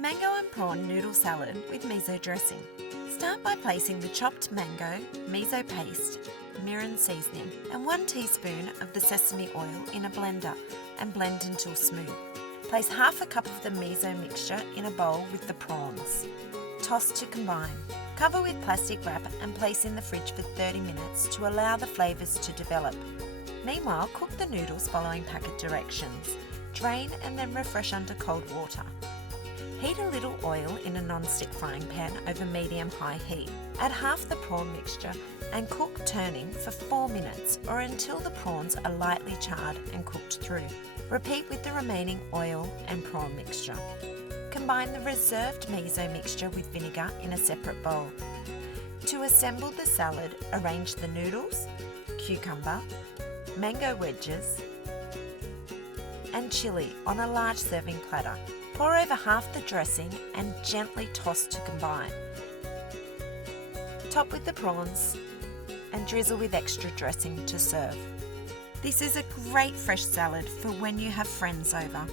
Mango and prawn noodle salad with miso dressing. Start by placing the chopped mango, miso paste, MIRIN seasoning and 1 teaspoon of the sesame oil in a blender and blend until smooth. Place half a cup of the miso mixture in a bowl with the prawns. Toss to combine. Cover with plastic wrap and place in the fridge for 30 minutes to allow the flavours to develop. Meanwhile, cook the noodles following packet directions. Drain and then refresh under cold water. Heat a little oil in a non-stick frying pan over medium-high heat. Add half the prawn mixture and cook turning for 4 minutes or until the prawns are lightly charred and cooked through. Repeat with the remaining oil and prawn mixture. Combine the reserved miso mixture with vinegar in a separate bowl. To assemble the salad, arrange the noodles, cucumber, mango wedges and chilli on a large serving platter. Pour over half the dressing and gently toss to combine. Top with the prawns and drizzle with extra dressing to serve. This is a great fresh salad for when you have friends over.